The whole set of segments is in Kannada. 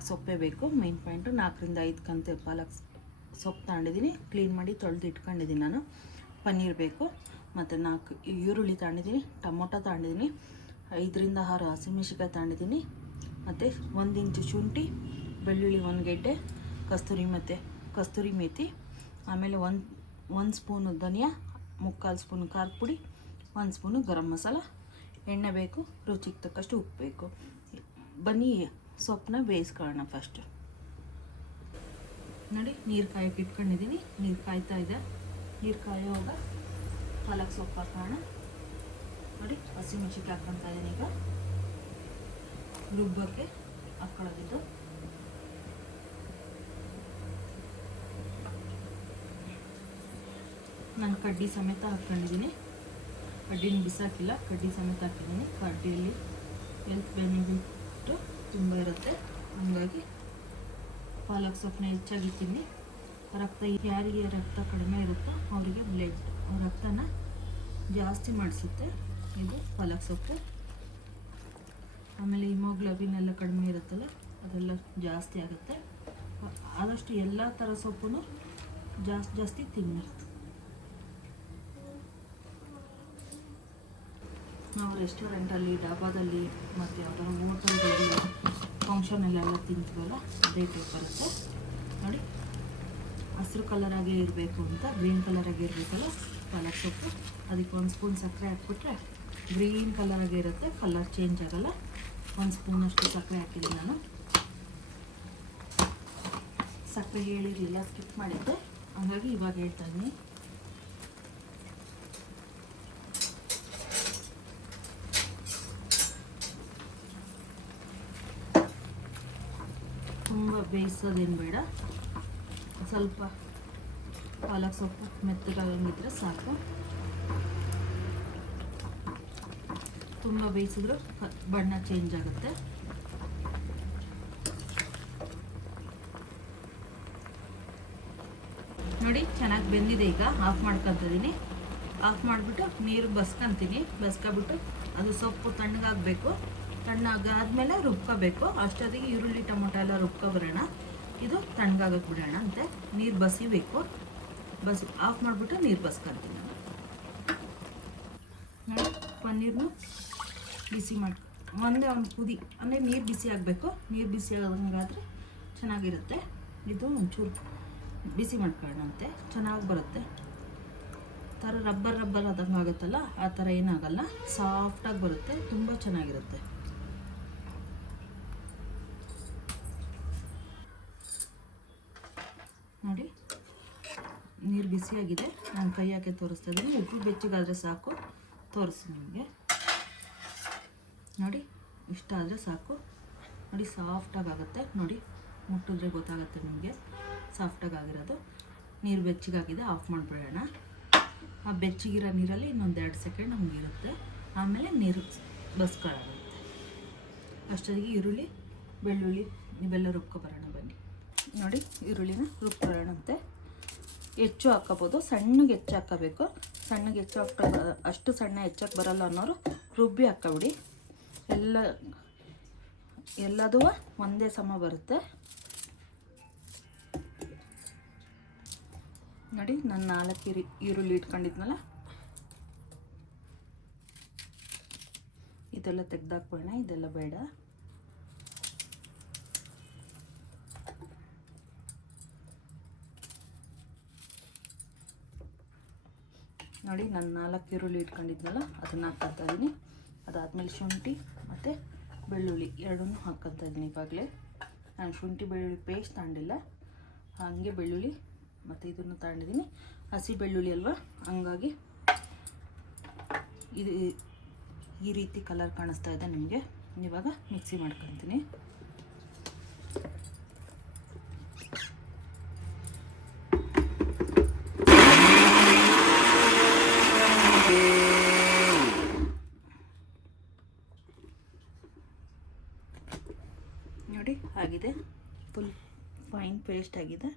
ಪಾಲಕ್ ಸೊಪ್ಪೇ ಬೇಕು. ಮೇನ್ ಪಾಯಿಂಟು 4ರಿಂದ 5 ಕಂತೆ ಪಾಲಕ್ ಸೊಪ್ಪು ತಗೊಂಡಿದ್ದೀನಿ. ಕ್ಲೀನ್ ಮಾಡಿ ತೊಳೆದು ಇಟ್ಕೊಂಡಿದ್ದೀನಿ ನಾನು. ಪನ್ನೀರ್ ಬೇಕು, ಮತ್ತು 4 ಈರುಳ್ಳಿ ತಗೊಂಡಿದ್ದೀನಿ, ಟೊಮೊಟೊ ತಗೊಂಡಿದ್ದೀನಿ, 5ರಿಂದ 6 ಹಸಿಮೆಣಸಿನ್ಕಾಯಿ ತಗೊಂಡಿದ್ದೀನಿ, ಮತ್ತು 1 ಇಂಚು ಶುಂಠಿ, ಬೆಳ್ಳುಳ್ಳಿ 1 ಗೆಡ್ಡೆ, ಕಸ್ತೂರಿ ಮೇಥಿ, ಆಮೇಲೆ 1 ಸ್ಪೂನು ಧನಿಯಾ, 3/4 ಸ್ಪೂನು ಖಾರದ ಪುಡಿ, 1 ಸ್ಪೂನು ಗರಂ ಮಸಾಲ, ಎಣ್ಣೆ ಬೇಕು, ರುಚಿಗೆ ತಕ್ಕಷ್ಟು ಉಪ್ಪು ಬೇಕು. ಬನ್ನಿ ಸೊಪ್ಪನ್ನ ಬೇಯಿಸ್ಕೊಳ್ಳೋಣ. ಫಸ್ಟು ನೋಡಿ, ನೀರು ಕಾಯೋಕೆ ಇಟ್ಕೊಂಡಿದ್ದೀನಿ. ನೀರು ಕಾಯ್ತಾ ಇದೆ. ನೀರು ಕಾಯೋವಾಗ ಪಾಲಕ್ ಸೊಪ್ಪು ಹಾಕೋಣ. ನೋಡಿ, ಹಸಿಮೆಣಸಿನ್ಕಾಯಿ ಹಾಕ್ಕೊತಾ ಇದ್ದೀನಿ. ಈಗ ರುಬ್ಬಕ್ಕೆ ಹಾಕ್ಕೊಳ್ಳೋದಿದ್ದು. ನಾನು ಕಡ್ಡಿ ಸಮೇತ ಹಾಕ್ಕೊಂಡಿದ್ದೀನಿ. ಕಡ್ಡಿನ ಬಿಸಾಕಿಲ್ಲ, ಕಡ್ಡಿ ಸಮೇತ ಹಾಕಿದ್ದೀನಿ. ಕಡ್ಡಿಯಲ್ಲಿ ಹೆಲ್ತ್ ಬೆನಿಫಿಟ್ಟು ತುಂಬ ಇರುತ್ತೆ. ಹಾಗಾಗಿ ಪಾಲಕ್ ಸೊಪ್ಪನ್ನ ಹೆಚ್ಚಾಗಿ ತಿನ್ನಿ. ಯಾರಿಗೆ ರಕ್ತ ಕಡಿಮೆ ಇರುತ್ತೋ ಅವರಿಗೆ ರಕ್ತನ ಜಾಸ್ತಿ ಮಾಡಿಸುತ್ತೆ ಇದು ಪಾಲಕ್ ಸೊಪ್ಪು. ಆಮೇಲೆ ಹಿಮೋಗ್ಲೋಬಿನ್ ಎಲ್ಲ ಕಡಿಮೆ ಇರುತ್ತಲ್ಲ, ಅದೆಲ್ಲ ಜಾಸ್ತಿ ಆಗುತ್ತೆ. ಆದಷ್ಟು ಎಲ್ಲ ಥರ ಸೊಪ್ಪು ಜಾಸ್ತಿ ತಿನ್ನಿ. ನಾವು ರೆಸ್ಟೋರೆಂಟಲ್ಲಿ, ಡಾಬಾದಲ್ಲಿ, ಮತ್ತು ಯಾವ್ದಾದ್ರು ಹೋಟೆಲ್ಗಳಲ್ಲಿ ಫಂಕ್ಷನಲ್ಲೆಲ್ಲ ತಿಂತೀವಲ್ಲ, ಅದೇ ಟೈಪ್ ಬರುತ್ತೆ. ನೋಡಿ, ಹಸಿರು ಕಲರಾಗೇ ಇರಬೇಕು ಅಂತ, ಗ್ರೀನ್ ಕಲರಾಗೇ ಇರಬೇಕಲ್ಲ ಪಾಲಕ್ ಸೊಪ್ಪು. ಅದಕ್ಕೆ 1 ಸ್ಪೂನ್ ಸಕ್ಕರೆ ಹಾಕ್ಬಿಟ್ರೆ ಗ್ರೀನ್ ಕಲರಾಗೇ ಇರುತ್ತೆ, ಕಲರ್ ಚೇಂಜ್ ಆಗೋಲ್ಲ. 1 ಸ್ಪೂನಷ್ಟು ಸಕ್ಕರೆ ಹಾಕಿದ್ದೀನಿ ನಾನು. ಸಕ್ಕರೆ ಹೇಳಿರಲಿಲ್ಲ, ಸ್ಕಿಪ್ ಮಾಡಿದ್ದೆ, ಹಾಗಾಗಿ ಇವಾಗ ಹೇಳ್ತಾ ಇದ್ದೀನಿ. ತುಂಬ ಬೇಯಿಸೋದೇನು ಬೇಡ, ಸ್ವಲ್ಪ ಪಾಲಕ್ ಸೊಪ್ಪು ಮೆತ್ತಗಾಗಂಗಿದ್ರೆ ಸಾಕು. ತುಂಬ ಬೇಯಿಸಿದ್ರು ಬಣ್ಣ ಚೇಂಜ್ ಆಗುತ್ತೆ. ನೋಡಿ, ಚೆನ್ನಾಗಿ ಬೆಂದಿದೆ. ಈಗ ಆಫ್ ಮಾಡ್ಕೊತಿದ್ದೀನಿ. ಆಫ್ ಮಾಡಿಬಿಟ್ಟು ನೀರು ಬಸ್ಕೊಬಿಟ್ಟು ಅದು ಸೊಪ್ಪು ತಣ್ಣಗಾಗಬೇಕು. ತಣ್ಣಗಾದ್ಮೇಲೆ ರುಬ್ಕೋಬೇಕು. ಅಷ್ಟೊತ್ತಿಗೆ ಈರುಳ್ಳಿ ಟೊಮೊಟೊ ಎಲ್ಲ ರುಬ್ಕೊಬರೋಣ. ಇದು ತಣ್ಣಗಾಗಕ್ಕೆ ಬಿಡೋಣ ಅಂತೆ. ನೀರು ಬಸಿಬೇಕು. ಆಫ್ ಮಾಡಿಬಿಟ್ಟು ನೀರು ಬಸ್ಕೊತೀನಿ. ನೋಡಿ, ಪನ್ನೀರ್ನು ಬಿಸಿ ಒಂದೇ ಒಂದು ಕುದಿ ಅಂದರೆ ನೀರು ಬಿಸಿ ಆಗಬೇಕು. ನೀರು ಬಿಸಿ ಆಗೋದಂಗಾದರೆ ಚೆನ್ನಾಗಿರುತ್ತೆ. ಇದು ಒಂಚೂರು ಬಿಸಿ ಮಾಡ್ಕೊಳ್ಳೋಣ ಅಂತೆ, ಚೆನ್ನಾಗಿ ಬರುತ್ತೆ. ಥರ ರಬ್ಬರ್ ಆದಂಗೆ ಆಗುತ್ತಲ್ಲ, ಆ ಥರ ಏನಾಗಲ್ಲ, ಸಾಫ್ಟಾಗಿ ಬರುತ್ತೆ, ತುಂಬ ಚೆನ್ನಾಗಿರುತ್ತೆ. ನೋಡಿ, ನೀರು ಬಿಸಿಯಾಗಿದೆ. ನಾನು ಕೈ ಹಾಕಿ ತೋರಿಸ್ತಾ ಇದ್ದೀನಿ. ಉಪ್ಪು ಬೆಚ್ಚಗಾದರೆ ಸಾಕು. ತೋರಿಸಿ ನಿಮಗೆ. ನೋಡಿ, ಇಷ್ಟ ಆದರೆ ಸಾಕು. ನೋಡಿ, ಸಾಫ್ಟಾಗಿ ಆಗುತ್ತೆ. ನೋಡಿ, ಮುಟ್ಟಿದ್ರೆ ಗೊತ್ತಾಗುತ್ತೆ ನಿಮಗೆ ಸಾಫ್ಟಾಗಿ ಆಗಿರೋದು. ನೀರು ಬೆಚ್ಚಗಾಗಿದೆ. ಆಫ್ ಮಾಡಿಬಿಡೋಣ. ಆ ಬೆಚ್ಚಗಿರೋ ನೀರಲ್ಲಿ ಇನ್ನೊಂದು 2 ಸೆಕೆಂಡ್ ನಮ್ಗೆ ಇರುತ್ತೆ. ಆಮೇಲೆ ನೀರು ಬಸ್ಕೊಳ್ಳೋಗುತ್ತೆ. ಅಷ್ಟೊತ್ತಿಗೆ ಈರುಳ್ಳಿ, ಬೆಳ್ಳುಳ್ಳಿ ಇವೆಲ್ಲ ರುಬ್ಕೊಬರೋಣ. ಬನ್ನಿ. ನೋಡಿ, ಈರುಳ್ಳಿನ ರುಬ್ಕೊಳ್ಳೋಣಂತೆ. ಹೆಚ್ಚು ಹಾಕೋಬೋದು, ಸಣ್ಣಗೆ ಹೆಚ್ಚು ಹಾಕೋಬೇಕು. ಸಣ್ಣಗೆ ಹೆಚ್ಚು ಅಷ್ಟು ಸಣ್ಣ ಹೆಚ್ಚಕ್ಕೆ ಬರಲ್ಲ ಅನ್ನೋರು ರುಬ್ಬಿ ಹಾಕೋಬಿಡಿ. ಎಲ್ಲದೂ ಒಂದೇ ಸಮ ಬರುತ್ತೆ. ನೋಡಿ, ನಾನು 4 ಈರುಳ್ಳಿ ಇಟ್ಕೊಂಡಿದ್ನಲ್ಲ, ಇದೆಲ್ಲ ತೆಗ್ದಾಕ್ಬೋಣ. ಇದೆಲ್ಲ ಬೇಡ. ನೋಡಿ, ನಾನು 4 ಈರುಳ್ಳಿ ಇಟ್ಕೊಂಡಿದ್ನಲ್ಲ, ಅದನ್ನು ಹಾಕ್ಕೊತಾ ಇದ್ದೀನಿ. ಅದಾದಮೇಲೆ ಶುಂಠಿ ಮತ್ತು ಬೆಳ್ಳುಳ್ಳಿ ಎರಡನ್ನೂ ಹಾಕ್ಕೊತಾ ಇದ್ದೀನಿ. ಇವಾಗಲೇ ನಾನು ಶುಂಠಿ ಬೆಳ್ಳುಳ್ಳಿ ಪೇಸ್ಟ್ ತಗೊಂಡಿಲ್ಲ, ಹಾಗೆ ಬೆಳ್ಳುಳ್ಳಿ ಮತ್ತು ಇದನ್ನು ತಗೊಂಡಿದ್ದೀನಿ. ಹಸಿ ಬೆಳ್ಳುಳ್ಳಿ ಅಲ್ವಾ, ಹಂಗಾಗಿ ಇದು ಈ ರೀತಿ ಕಲರ್ ಕಾಣಿಸ್ತಾ ಇದೆ ನಿಮಗೆ. ಇವಾಗ ಮಿಕ್ಸಿ ಮಾಡ್ಕೊತೀನಿ. ನೋಡಿ, ಆಗಿದೆ. ಫುಲ್ ಫೈನ್ ಪೇಸ್ಟ್ ಆಗಿದೆ.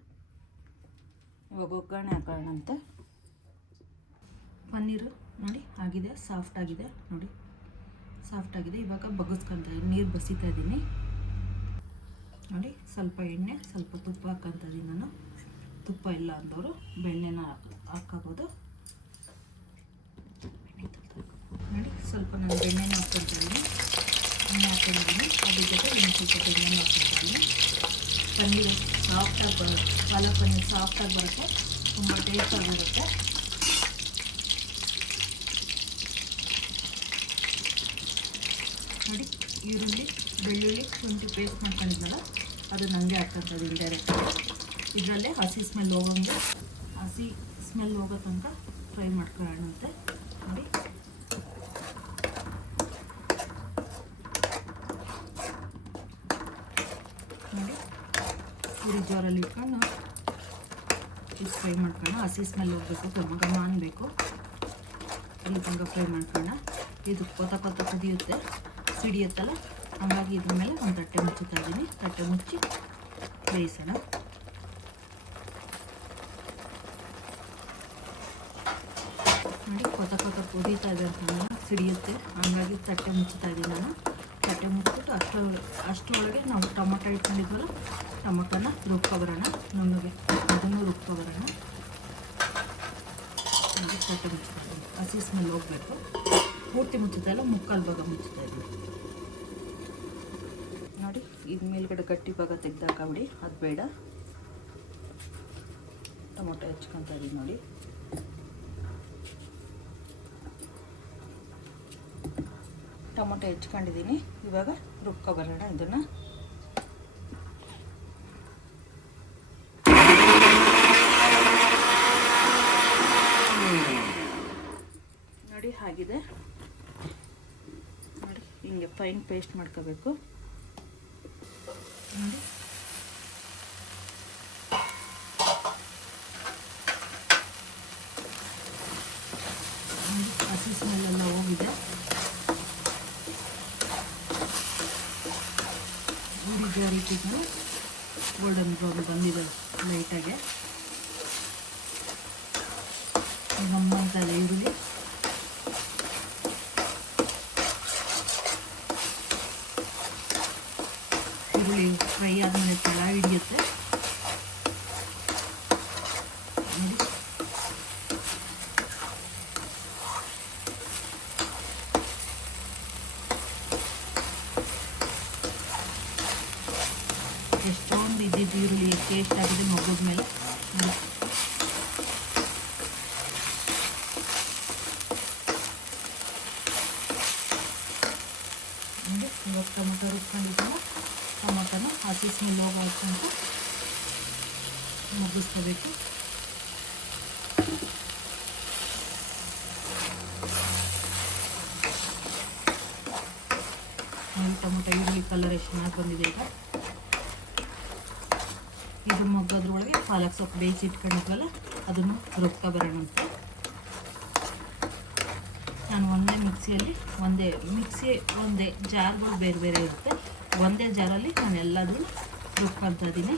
ಇವಾಗ ಒಗ್ಗರಣೆ ಹಾಕೋಣ ಅಂತ. ಪನ್ನೀರು ನೋಡಿ ಆಗಿದೆ, ಸಾಫ್ಟ್ ಆಗಿದೆ. ನೋಡಿ, ಸಾಫ್ಟ್ ಆಗಿದೆ. ಇವಾಗ ಬಗ್ಗಿಸ್ಕೊತಾ ಇದ್ದೀನಿ, ನೀರು ಬಸಿತಾ ಇದ್ದೀನಿ. ನೋಡಿ ಸ್ವಲ್ಪ ಎಣ್ಣೆ ಸ್ವಲ್ಪ ತುಪ್ಪ ಹಾಕ್ಕೊಂತಿದ್ದೀನಿ ನಾನು. ತುಪ್ಪ ಇಲ್ಲ ಅಂದವರು ಬೆಣ್ಣೆನ ಹಾಕ್ಕೋಬೋದು. ನೋಡಿ ಸ್ವಲ್ಪ ನಾನು ಬೆಣ್ಣೆನ ಹಾಕ್ಕೊತಿದ್ದೀನಿ. ಎಣ್ಣೆ ಹಾಕ್ಕೊಂಡಿದ್ದೀನಿ, ಅದ್ರ ಜೊತೆ ಒಂದು ಸ್ವಲ್ಪ ಬೆಣ್ಣೆನ ಹಾಕ್ಕೊತಿದ್ದೀನಿ. ಪನ್ನೀರ್ ಸಾಫ್ಟಾಗಿ ಬರುತ್ತೆ, ಪಾಲಕ್ ಪನ್ನೀರ್ ಸಾಫ್ಟಾಗಿ ಬರುತ್ತೆ, ತುಂಬ ಟೇಸ್ಟಾಗಿರುತ್ತೆ. ನೋಡಿ ಈರುಳ್ಳಿ ಬೆಳ್ಳುಳ್ಳಿ ಶುಂಠಿ ಪೇಸ್ಟ್ ಮಾಡ್ಕೊಂಡಿದ್ನಲ್ಲ ಅದು ನನಗೆ ಹಾಕ್ಕೊತಿದ್ದೀನಿ ಡೈರೆಕ್ಟಾಗಿ. ಇದರಲ್ಲೇ ಹಸಿ ಸ್ಮೆಲ್ ಹೋಗೋ ತನಕ ಫ್ರೈ ಮಾಡ್ಕೊಳ್ಳೋಣಂತೆ. ನೋಡಿ ನೋಡಿ ಪೂರಿ ಜೋರಲ್ಲಿ ಇಟ್ಕೊಂಡು ಇದು ಫ್ರೈ ಮಾಡ್ಕೊಳ್ಳೋಣ. ಹಸಿ ಸ್ಮೆಲ್ ಹೋಗಬೇಕು, ಘಮ ಘಮ ಅನ್ನಬೇಕು, ಅಲ್ಲಿ ತನಕ ಫ್ರೈ ಮಾಡ್ಕೊಳ್ಳೋಣ. ಇದು ಕೊತ ಕುದಿಯುತ್ತೆ, ಸಿಡಿಯುತ್ತಲ್ಲ, ಹಾಗಾಗಿ ಇದ್ರ ಮೇಲೆ ಒಂದು ತಟ್ಟೆ ಮುಚ್ಚುತ್ತಾ ಇದ್ದೀನಿ. ತಟ್ಟೆ ಮುಚ್ಚಿ ಬೇಯಿಸೋಣ. ನೋಡಿ ಕೊತ ಕುದೀತಾ ಇದೆ ಅಂತಂದ್ರೆ ಸಿಡಿಯುತ್ತೆ, ಹಾಗಾಗಿ ತಟ್ಟೆ ಮುಚ್ಚುತ್ತಾ ಇದ್ದೀನಿ ನಾನು. ತಟ್ಟೆ ಮುಚ್ಚಿಬಿಟ್ಟು ಅಷ್ಟರೊಳಗೆ ನಾವು ಟೊಮೊಟೊ ಇಟ್ಕೊಂಡಿದ್ವಲ್ಲ, ಟೊಮೊಟೊನ ರುಬ್ಕೊಬರೋಣ, ನುಣ್ಣಗೆ ಅದನ್ನು ರುಬ್ಕೊಬರೋಣ. ನೋಡಿ ತಟ್ಟೆ ಮುಚ್ಚುತ್ತಾ ಇದ್ದೀನಿ, ಹಸಿ ಸ್ಮೆಲ್ ಹೋಗಬೇಕು. ಪೂರ್ತಿ ಮುಚ್ಚುತ್ತಾ ಇಲ್ಲ, ಮುಕ್ಕಾಲು ಭಾಗ ಮುಚ್ಚುತ್ತಾ ಇದ್ದೀನಿ. ನೋಡಿ ಇದು ಮೇಲ್ಗಡೆ ಗಟ್ಟಿ ಭಾಗ ತೆಗೆದಾಕಬಿಡಿ, ಅದು ಬೇಡ. ಟೊಮೊಟೊ ಹೆಚ್ಕೊತಾ ಇದ್ದೀನಿ ನೋಡಿ. ಟೊಮೊಟೊ ಹೆಚ್ಕೊಂಡಿದ್ದೀನಿ, ಇವಾಗ ರುಬ್ಕೊಬರೋಣ ಇದನ್ನು. ನೋಡಿ ಆಗಿದೆ. ನೋಡಿ ಹಿಂಗೆ ಫೈನ್ ಪೇಸ್ಟ್ ಮಾಡ್ಕೋಬೇಕು. ನೋಡಿ ಹಸಿ ಸ್ಮೆಲ್ಲೆಲ್ಲ ಹೋಗಿದೆ. ಪೂರಿ ರೀತಿಗೆ ಗೋಲ್ಡನ್ ಬ್ರೌನ್ ಬಂದಿದೆ ಲೈಟಾಗೆ. ಗಮ್ಮಂತ ಇದೆ ಈರುಳ್ಳಿ. ಈರುಳ್ಳಿ ಫ್ರೈ ಆದಮೇಲೆ ತಳ ಹಿಡಿಯುತ್ತೆ. ನೋಡಿ ಎಷ್ಟೊಂದು ಇದ್ದಿದ್ದು ಈರುಳ್ಳಿ ಟೇಸ್ಟ್ ಆಗಿದೆ ಮಗ್ಗದ ಮೇಲೆ. ಇವಾಗ ಟೊಮೊಟೊ ರುಬ್ಕೊಂಡಿದ್ದಲ್ಲ, ಟೊಮೊಟೊನ ಹಸಿ ಸ್ಮೆಲ್ ಹೋಗೋ ಅಂತ ಮುಗಿಸ್ಕೋಬೇಕು. ಟೊಮೊಟೊ ಈರುಳ್ಳಿ ಕಲರ್ ಎಷ್ಟು ಚೆನ್ನಾಗಿ ಬಂದಿದೆ. ಈಗ ಇದು ಮಗ್ಗೋದ್ರೊಳಗೆ ಪಾಲಕ್ ಸೊಪ್ಪು ಬೇಯಿಸಿ ಇಟ್ಕೊಂಡಿದ್ವಲ್ಲ ಅದನ್ನು ರುಬ್ಕೊಬರೋಣ ಅಂತ. ನಾನು ಒಂದೇ ಜಾರ್ಗಳು ಬೇರೆ ಬೇರೆ ಇರುತ್ತೆ, ಒಂದೇ ಜಾರಲ್ಲಿ ನಾನು ಎಲ್ಲದನ್ನು ರುಬ್ಕೊತಾ ಇದ್ದೀನಿ.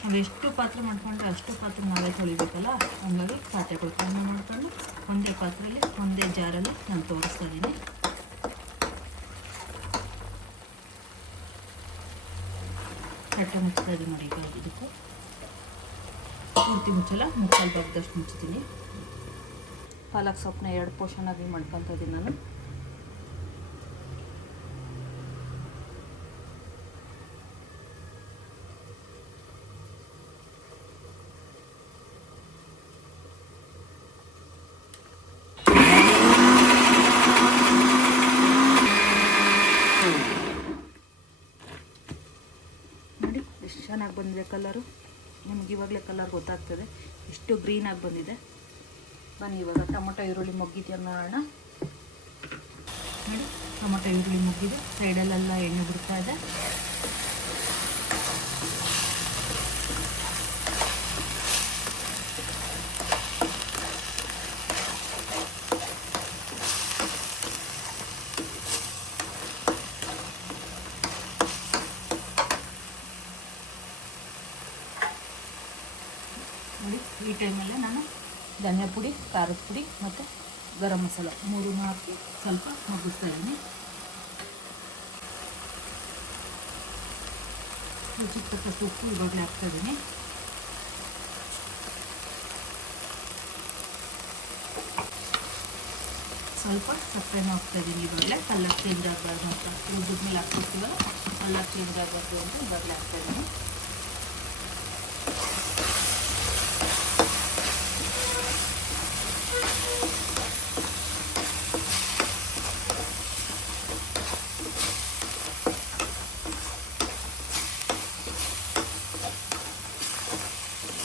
ನಾವು ಎಷ್ಟು ಪಾತ್ರೆ ಮಾಡ್ಕೊಂಡ್ರೆ ಅಷ್ಟು ಪಾತ್ರೆ ನಾವೇ ತೊಳಿಬೇಕಲ್ಲ, ಹಂಗಾಗಿ ಪಾತ್ರೆಗಳು ಕಡಿಮೆ ಮಾಡ್ಕೊಂಡು ಒಂದೇ ಪಾತ್ರೆಯಲ್ಲಿ ಒಂದೇ ಜಾರಲ್ಲಿ ನಾನು ತೋರಿಸ್ತಾ ಇದ್ದೀನಿ. ತಟ್ಟೆ ಮುಚ್ತಾ ಇದ್ದೀನಿ ನೋಡಿ. ಈಗ ಇದಕ್ಕೂ ಪೂರ್ತಿ ಮುಚ್ಚಲ್ಲ, ಮುಕ್ಕಾಲು ಭಾಗದಷ್ಟು ಮುಚ್ತೀನಿ. ಪಾಲಕ್ ಸೊಪ್ಪನ್ನ 2 ಪೋರ್ಷನ್ ಆಗಿ ಮಾಡ್ಕೊತಾ ಇದ್ದೀನಿ ನಾನು. ನೋಡಿ ಎಷ್ಟು ಚೆನ್ನಾಗಿ ಬಂದಿದೆ ಕಲರು. ನಿಮ್ಗೆ ಇವಾಗಲೇ ಕಲರ್ ಗೊತ್ತಾಗ್ತದೆ ಎಷ್ಟು ಗ್ರೀನಾಗಿ ಬಂದಿದೆ. ಬನ್ನಿ ಇವಾಗ ಟೊಮೊಟೊ ಈರುಳ್ಳಿ ಮೊಗ್ಗಿದೆಯೋ ನೋಡೋಣ. ನೋಡಿ ಟೊಮೊಟೊ ಈರುಳ್ಳಿ ಮೊಗ್ಗಿದೆ, ಸೈಡಲ್ಲೆಲ್ಲ ಎಣ್ಣೆ ಬಿಡ್ತಾ ಇದೆ. ನೋಡಿ ಈ ಟೈಮಲ್ಲೇ ನಾನು ಧನಿಯಾ ಪುಡಿ, ಖಾರದ ಪುಡಿ ಮತ್ತು ಗರಂ ಮಸಾಲ 3 ಹಾಕಿ ಸ್ವಲ್ಪ ಮಗ್ಗಿಸ್ತಾ ಇದ್ದೀನಿ. ರುಚಿಗೆ ತಕ್ಕಷ್ಟು ಉಪ್ಪು ಇವಾಗಲೇ ಹಾಕ್ತಾಯಿದ್ದೀನಿ. ಸ್ವಲ್ಪ ಸಕ್ಕರೆನೂ ಹಾಕ್ತಾಯಿದ್ದೀನಿ ಇವಾಗಲೇ. ಕಲರ್ ಚೇಂಜ್ ಆಗಬಾರ್ದು ಅಂತ ಉದ್ದಿದ ಮೇಲೆ ಹಾಕ್ತಿರ್ತೀವಲ್ಲ, ಕಲರ್ ಚೇಂಜ್ ಆಗಬಾರ್ದು ಅಂತ ಇವಾಗಲೇ ಹಾಕ್ತಾಯಿದ್ದೀನಿ.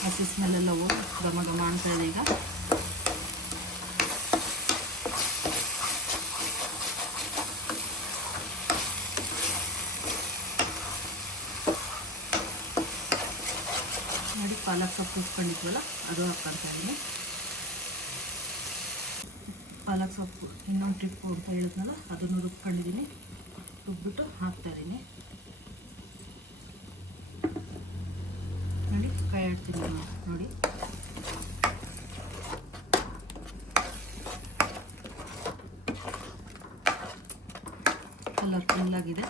ಹಸಿ ಸ್ಮೆಲ್ಲೆಲ್ಲ ಹೋಗಿ ಘಮ ಘಮ ಅಂತ ಇದೆ ಈಗ. ನೋಡಿ ಪಾಲಕ್ ಸೊಪ್ಪು ಉಟ್ಕೊಂಡಿದ್ವಲ್ಲ ಅದು ಹಾಕ್ಕೊಳ್ತಾ ಇದ್ದೀನಿ. ಪಾಲಕ್ ಸೊಪ್ಪು ಇನ್ನೊಂದು ಟ್ರಿಪ್ ಅಂತ ಹೇಳಿದ್ನಲ್ಲ ಅದನ್ನು ರುಬ್ಕೊಂಡಿದ್ದೀನಿ. ರುಬ್ಬಿಟ್ಟು ಹಾಕ್ತಾಯಿದ್ದೀನಿ. ನೋಡಿ ಕೈ ಆಡ್ತೀನಿ ನೋಡಿ. ಕಲರ್ಫುಲ್ ಆಗಿದೆ.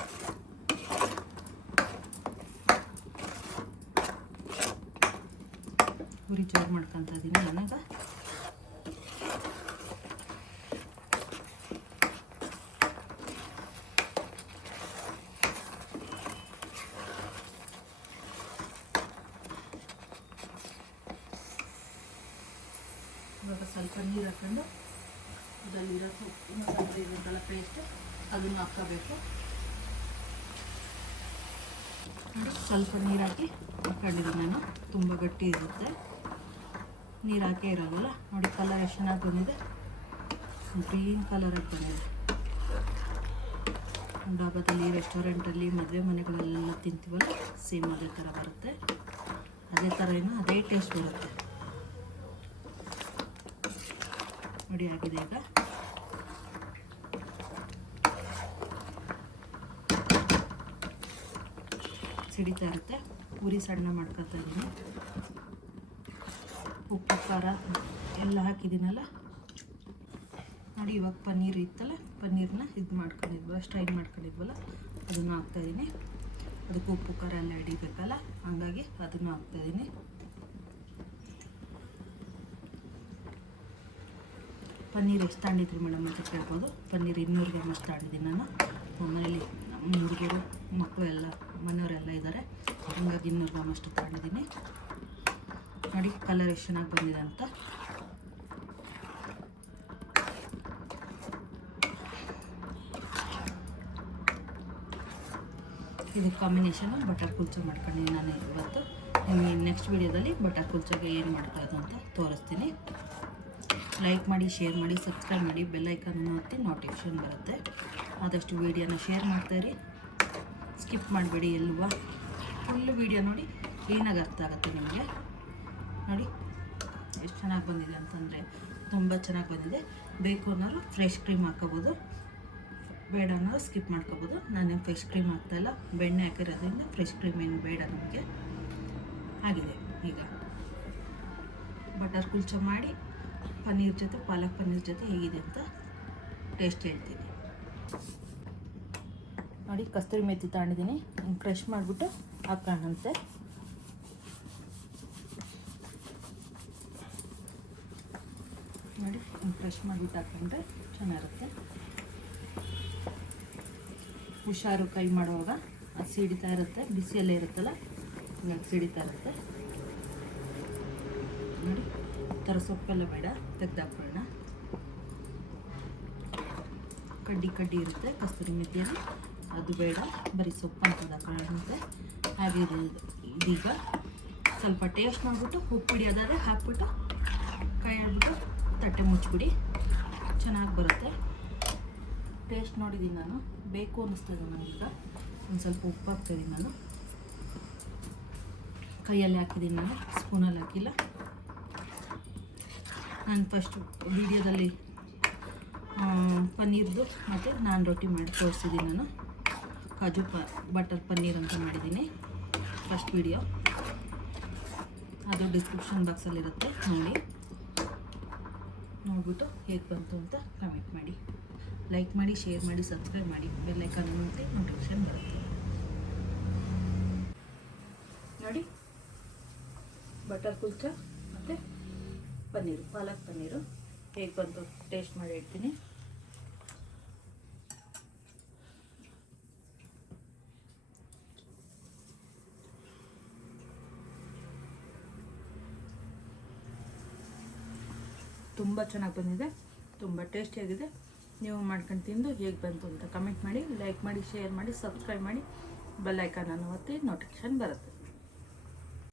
ಉರಿ ಜೋರು ಮಾಡ್ಕೊತಾ ಇದ್ದೀನಿ ನಾನೀಗ. ಇವಾಗ ಸ್ವಲ್ಪ ನೀರು ಹಾಕ್ಕೊಂಡು ಅದರಲ್ಲಿರೋ ಸೊಪ್ಪು ಮಸಾಲೆ ಇರುತ್ತಲ್ಲ ಪೇಸ್ಟ್ ಅದನ್ನು ಹಾಕ್ಕೋಬೇಕು. ನೋಡಿ ಸ್ವಲ್ಪ ನೀರು ಹಾಕಿ ಹಾಕ್ಕೊಂಡಿದ್ದೀನಿ ನಾನು. ತುಂಬ ಗಟ್ಟಿ ಇರುತ್ತೆ, ನೀರು ಹಾಕೇ ಇರೋಲ್ಲ. ನೋಡಿ ಕಲರ್ ಎಷ್ಟು ಚೆನ್ನಾಗಿ ಬಂದಿದೆ, ಗ್ರೀನ್ ಕಲರಾಗಿ ಬಂದಿದೆ. ಡಾಬಾದಲ್ಲಿ ರೆಸ್ಟೋರೆಂಟಲ್ಲಿ ಮದುವೆ ಮನೆಗಳಲ್ಲೆಲ್ಲ ತಿಂತೀವಲ್ಲ ಸೇಮ್ ಅದೇ ಥರ ಬರುತ್ತೆ. ಅದೇ ಥರ ಏನೋ ಅದೇ ಟೇಸ್ಟ್ ಬರುತ್ತೆ. ನೋಡಿ ಆಗಿದೆ ಈಗ. ಸಿಡಿತಾ ಇರುತ್ತೆ. ಉರಿ ಸಣ್ಣ ಮಾಡ್ಕೊತಾ ಇದ್ದೀನಿ. ಉಪ್ಪು ಖಾರ ಎಲ್ಲ ಹಾಕಿದ್ದೀನಲ್ಲ. ನೋಡಿ ಇವಾಗ ಪನ್ನೀರ್ ಇತ್ತಲ್ಲ, ಪನ್ನೀರನ್ನ ಇದು ಮಾಡ್ಕೊಂಡಿದ್ವಲ್ಲ, ಸ್ಟ್ರೈನ್ ಮಾಡ್ಕೊಂಡಿದ್ವಲ್ಲ ಅದನ್ನು ಹಾಕ್ತಾಯಿದ್ದೀನಿ. ಅದಕ್ಕೆ ಉಪ್ಪು ಖಾರ ಎಲ್ಲ ಹಿಡಿಬೇಕಲ್ಲ, ಹಂಗಾಗಿ ಅದನ್ನು ಹಾಕ್ತಾಯಿದ್ದೀನಿ. ಪನ್ನೀರ್ ಎಷ್ಟು ತಗೊಂಡಿದ್ರಿ ಮೇಡಮ್ ಅಂತ ಕೇಳ್ಬೋದು. ಪನ್ನೀರ್ 200 ಗ್ರಾಮ್ ಅಷ್ಟು ತಗೊಂಡಿದ್ದೀನಿ ನಾನು. ಮನೇಲಿ ನಮ್ಮ ಹುಡುಗಿಯರು ಮಕ್ಕಳು ಎಲ್ಲ ಮನೆಯವರೆಲ್ಲ ಇದ್ದಾರೆ, ಹಂಗಾಗಿ 200 ಗ್ರಾಮ್ ಅಷ್ಟು ತಗೊಂಡಿದ್ದೀನಿ. ನೋಡಿ ಕಲರ್ ಎಷ್ಟು ಚೆನ್ನಾಗಿ ಬಂದಿದೆ ಅಂತ. ಇದು ಕಾಂಬಿನೇಷನು ಬಟರ್ ಕುಲ್ಚಾ ಮಾಡ್ಕೊಂಡಿದ್ದೀನಿ ನಾನು ಇವತ್ತು. ನಿಮಗೆ ನೆಕ್ಸ್ಟ್ ವೀಡಿಯೋದಲ್ಲಿ ಬಟರ್ ಕುಲ್ಚಾಗೆ ಏನು ಮಾಡ್ತಾಯಿದ್ದು ಅಂತ ತೋರಿಸ್ತೀನಿ. ಲೈಕ್ ಮಾಡಿ, ಶೇರ್ ಮಾಡಿ, ಸಬ್ಸ್ಕ್ರೈಬ್ ಮಾಡಿ, ಬೆಲ್ ಐಕಾನನ್ನು ಒತ್ತಿ ನೋಟಿಫಿಕೇಷನ್ ಬರುತ್ತೆ. ಆದಷ್ಟು ವೀಡಿಯೋನ ಶೇರ್ ಮಾಡ್ತಾಯಿರಿ, ಸ್ಕಿಪ್ ಮಾಡಬೇಡಿ ಎಲ್ಲೂ. ಫುಲ್ಲು ವೀಡಿಯೋ ನೋಡಿ, ಕ್ಲೀನಾಗಿ ಅರ್ಥ ಆಗುತ್ತೆ ನಿಮಗೆ. ನೋಡಿ ಎಷ್ಟು ಚೆನ್ನಾಗಿ ಬಂದಿದೆ ಅಂತಂದರೆ ತುಂಬ ಚೆನ್ನಾಗಿ ಬಂದಿದೆ. ಬೇಕು ಅನ್ನೋರು ಫ್ರೆಶ್ ಕ್ರೀಮ್ ಹಾಕೋಬೋದು, ಬೇಡ ಅನ್ನೋರು ಸ್ಕಿಪ್ ಮಾಡ್ಕೋಬೋದು. ನಾನೇನು ಫ್ರೆಶ್ ಕ್ರೀಮ್ ಹಾಕ್ತಾಯಿಲ್ಲ, ಬೆಣ್ಣೆ ಹಾಕಿರೋದ್ರಿಂದ ಫ್ರೆಶ್ ಕ್ರೀಮ್ ಏನು ಬೇಡ ನಮಗೆ. ಆಗಿದೆ ಈಗ. ಬಟರ್ ಕುಲ್ಚಾ ಮಾಡಿ ಪನ್ನೀರ್ ಜೊತೆ, ಪಾಲಕ್ ಪನ್ನೀರ್ ಜೊತೆ ಹೇಗಿದೆ ಅಂತ ಟೇಸ್ಟ್ ಹೇಳ್ತೀನಿ. ನೋಡಿ ಕಸ್ತೂರಿ ಮೆಥಿ ತಗೊಂಡಿದ್ದೀನಿ, ಕ್ರಷ್ ಮಾಡಿಬಿಟ್ಟು ಹಾಕೋಣಂತೆ. ನೋಡಿ ಕ್ರಷ್ ಮಾಡಿಬಿಟ್ಟು ಹಾಕೊಂಡ್ರೆ ಚೆನ್ನಾಗಿರುತ್ತೆ. ಹುಷಾರು ಕೈ ಮಾಡುವಾಗ ಅದು ಸಿಡಿತಾ ಇರುತ್ತೆ, ಬಿಸಿಯಲ್ಲೇ ಇರುತ್ತಲ್ಲ ಇವಾಗ ಸಿಡಿತಾ ಇರುತ್ತೆ. ನೋಡಿ ಈ ಥರ ಸೊಪ್ಪೆಲ್ಲ ಬೇಡ, ತೆಗೆದಾಕೊಳ್ಳೋಣ. ಕಡ್ಡಿ ಕಡ್ಡಿ ಇರುತ್ತೆ ಕಸ್ತೂರಿ ಮೆಥಿಯಲ್ಲಿ, ಅದು ಬೇಡ, ಬರೀ ಸೊಪ್ಪು ಅಂತ ಹಾಕೊಳ್ಳೋಣಂತೆ. ಹಾಗೆ ಇದೀಗ ಸ್ವಲ್ಪ ಟೇಸ್ಟ್ ಮಾಡಿಬಿಟ್ಟು ಉಪ್ಪು ಹಿಡಿಯೋದಾದ್ರೆ ಹಾಕ್ಬಿಟ್ಟು ಕೈ ಆಡ್ಬಿಟ್ಟು ತಟ್ಟೆ ಮುಚ್ಚಿಬಿಡಿ, ಚೆನ್ನಾಗಿ ಬರುತ್ತೆ. ಟೇಸ್ಟ್ ನೋಡಿದ್ದೀನಿ ನಾನು, ಬೇಕು ಅನ್ನಿಸ್ತದೆ ನನಗೀಗ. ಒಂದು ಸ್ವಲ್ಪ ಉಪ್ಪು ಹಾಕ್ತಾಯಿದ್ದೀನಿ ನಾನು. ಕೈಯಲ್ಲಿ ಹಾಕಿದ್ದೀನಿ ನಾನು, ಸ್ಪೂನಲ್ಲಿ ಹಾಕಿಲ್ಲ. ನಾನು ಫಸ್ಟ್ ವೀಡಿಯೋದಲ್ಲಿ ಪನ್ನೀರ್ದು ಮತ್ತು ನಾನ್ ರೊಟ್ಟಿ ಮಾಡಿ ತೋರಿಸಿದ್ದೀನಿ ನಾನು. ಕಾಜು ಬಟರ್ ಪನ್ನೀರ್ ಅಂತ ಮಾಡಿದ್ದೀನಿ ಫಸ್ಟ್ ವೀಡಿಯೋ, ಅದು ಡಿಸ್ಕ್ರಿಪ್ಷನ್ ಬಾಕ್ಸಲ್ಲಿರುತ್ತೆ, ನೋಡಿ. ನೋಡಿಬಿಟ್ಟು ಹೇಗೆ ಬಂತು ಅಂತ ಕಮೆಂಟ್ ಮಾಡಿ, ಲೈಕ್ ಮಾಡಿ, ಶೇರ್ ಮಾಡಿ, ಸಬ್ಸ್ಕ್ರೈಬ್ ಮಾಡಿ, ಬೆಲ್ ಐಕಾನ್ ಒತ್ತಿ ನೋಟಿಫಿಕೇಷನ್ ಬರುತ್ತೆ. ಬಟರ್ ಕುಲ್ಚಾ ಮತ್ತು ಪನ್ನೀರು, ಪಾಲಕ್ ಪನ್ನೀರು ಹೇಗೆ ಬಂತು ಟೇಸ್ಟ್ ಮಾಡಿ ಇಡ್ತೀನಿ. ತುಂಬ ಚೆನ್ನಾಗಿ ಬಂದಿದೆ, ತುಂಬ ಟೇಸ್ಟಿಯಾಗಿದೆ. ನೀವು ಮಾಡ್ಕೊಂಡು ತಿಂದು ಹೇಗೆ ಬಂತು ಅಂತ ಕಮೆಂಟ್ ಮಾಡಿ, ಲೈಕ್ ಮಾಡಿ, ಶೇರ್ ಮಾಡಿ, ಸಬ್ಸ್ಕ್ರೈಬ್ ಮಾಡಿ, ಬೆಲ್ ಐಕಾನನ್ನು ಒತ್ತಿ ನೋಟಿಫಿಕೇಷನ್ ಬರುತ್ತೆ.